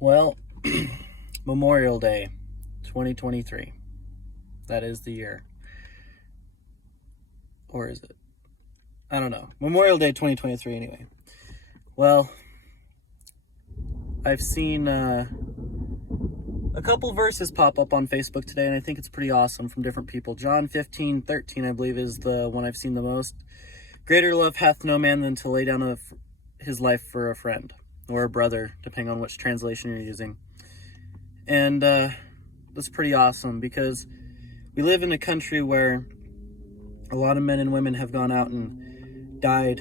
Well, Memorial Day 2023. That is the year. Or is it? I don't know. Memorial Day 2023, anyway. Well, I've seen a couple verses pop up on Facebook today, and I think it's pretty awesome from different people. John 15:13, I believe, is the one I've seen the most. Greater love hath no man than to lay down his life for a friend or a brother, depending on which translation you're using. And that's pretty awesome because we live in a country where a lot of men and women have gone out and died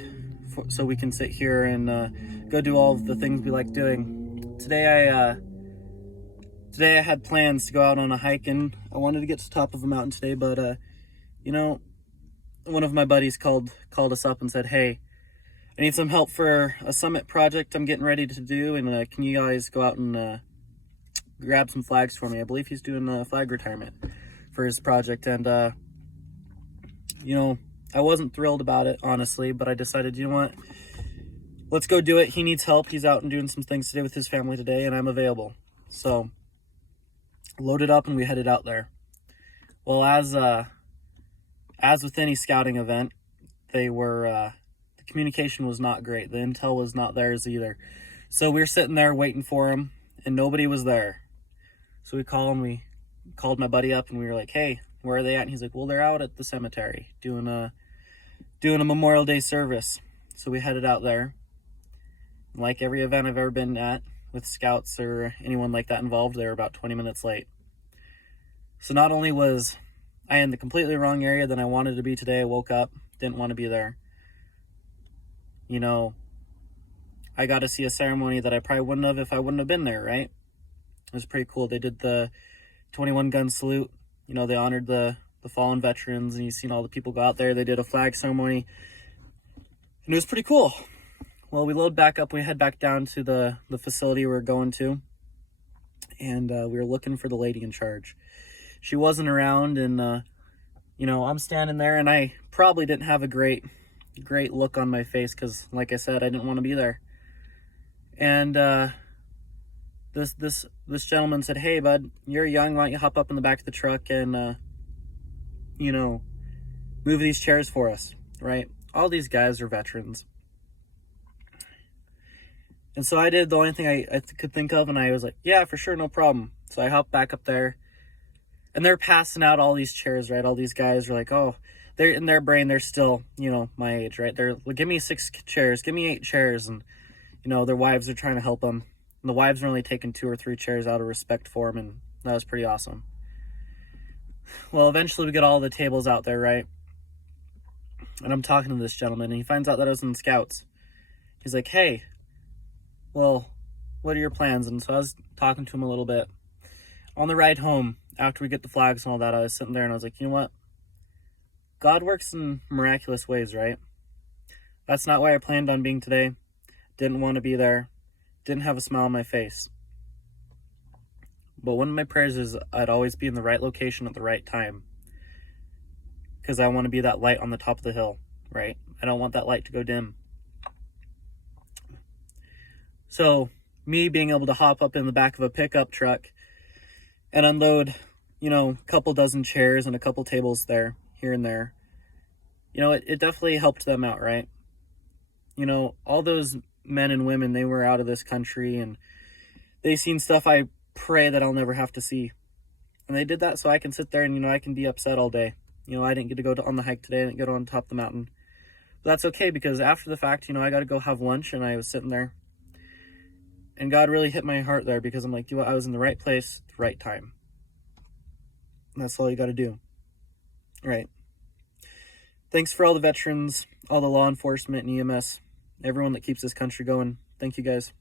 so we can sit here and go do all of the things we like doing. Today I had plans to go out on a hike, and I wanted to get to the top of a mountain today, but one of my buddies called us up and said, "Hey, I need some help for a summit project I'm getting ready to do, and can you guys go out and grab some flags for me?" I believe he's doing a flag retirement for his project, and I wasn't thrilled about it, honestly, but I decided, you know what, let's go do it. He needs help. He's out and doing some things today with his family today, and I'm available. So loaded up and we headed out there. Well, as with any scouting event, the communication was not great. The intel was not theirs either. So we were sitting there waiting for him, and nobody was there. So we called my buddy up, and we were like, "Hey, where are they at?" And he's like, "Well, they're out at the cemetery doing a Memorial Day service." So we headed out there. Like every event I've ever been at with scouts or anyone like that involved, they were about 20 minutes late. So not only was I in the completely wrong area than I wanted to be today, I woke up, didn't want to be there. I got to see a ceremony that I probably wouldn't have if I wouldn't have been there, right? It was pretty cool. They did the 21 gun salute. They honored the fallen veterans, and you've seen all the people go out there. They did a flag ceremony, and it was pretty cool. Well, we load back up. We head back down to the facility we're going to, and we were looking for the lady in charge. She wasn't around, and I'm standing there, and I probably didn't have a great look on my face because, like I said, I didn't want to be there. And this gentleman said, "Hey, bud, you're young. Why don't you hop up in the back of the truck and move these chairs for us?" Right? All these guys are veterans. And so I did the only thing I could think of, and I was like, "Yeah, for sure, no problem." So I hopped back up there, and they're passing out all these chairs, right? All these guys are like, oh, they're in their brain, they're still, my age, right? They're like, "Give me 6 chairs, give me 8 chairs," and their wives are trying to help them. And the wives were only taking 2 or 3 chairs out of respect for them, and that was pretty awesome. Well, eventually we get all the tables out there, right? And I'm talking to this gentleman, and he finds out that I was in Scouts. He's like, "Hey, well, what are your plans?" And so I was talking to him a little bit. On the ride home, after we get the flags and all that, I was sitting there and I was like, you know what? God works in miraculous ways, right? That's not why I planned on being today. Didn't want to be there. Didn't have a smile on my face. But one of my prayers is I'd always be in the right location at the right time. Because I want to be that light on the top of the hill, right? I don't want that light to go dim. So, me being able to hop up in the back of a pickup truck and unload, a couple dozen chairs and a couple tables there, here and there, it definitely helped them out, right? All those men and women, they were out of this country, and they seen stuff I pray that I'll never have to see. And they did that so I can sit there and, I can be upset all day. I didn't get to go on the hike today. I didn't get on top of the mountain. But that's okay, because after the fact, I got to go have lunch, and I was sitting there. And God really hit my heart there, because I'm like, I was in the right place at the right time. And that's all you got to do. Right. Thanks for all the veterans, all the law enforcement and EMS, everyone that keeps this country going. Thank you, guys.